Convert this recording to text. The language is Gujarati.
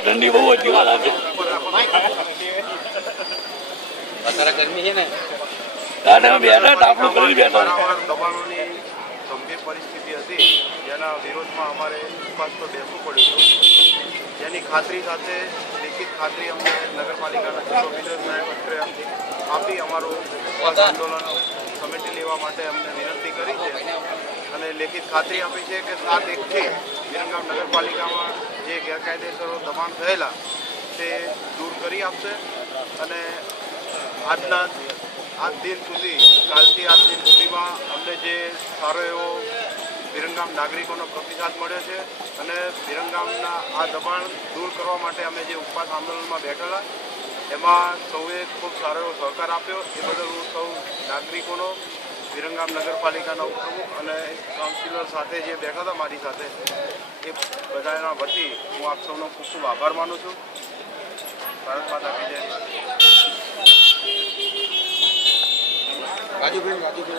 ઠંડી બહુ હતી અત્યારે ગરમી છે ને બેઠા તાપણું કરી બેઠા દબાણોની ગંભીર પરિસ્થિતિ હતી જેના વિરોધમાં અમારે ઉપવાસ પર બેસવું પડ્યું હતું જેની ખાતરી સાથે લેખિત ખાતરી અમને નગરપાલિકાના ચીફ ઓફિસર સાહેબ અત્રે આપી અમારું ઉપવાસ આંદોલન સમેટી લેવા માટે અમને વિનંતી કરી છે અને લેખિત ખાતરી આપી છે કે 7/1થી વિરમગામ નગરપાલિકામાં જે ગેરકાયદેસરો દબાણ થયેલા તે દૂર કરી આપશે અને આજ દિન સુધી કાલથી આજ દિન સુધીમાં અમને જે સારો એવો વિરમગામ નાગરિકોનો પ્રતિસાદ મળ્યો છે અને વિરમગામના આ દબાણ દૂર કરવા માટે અમે જે ઉપવાસ આંદોલનમાં બેઠેલા એમાં સૌએ ખૂબ સારો એવો સહકાર આપ્યો એ બદલ હું સૌ નાગરિકોનો વિરમગામ નગરપાલિકાના ઉપપ્રમુખ અને કાઉન્સિલર સાથે જે બેઠા હતા મારી સાથે એ બધાના વતી હું આપ સૌનો ખૂબ ખૂબ આભાર માનું છું. ભારત માતા કી જય. રાજુભાઈ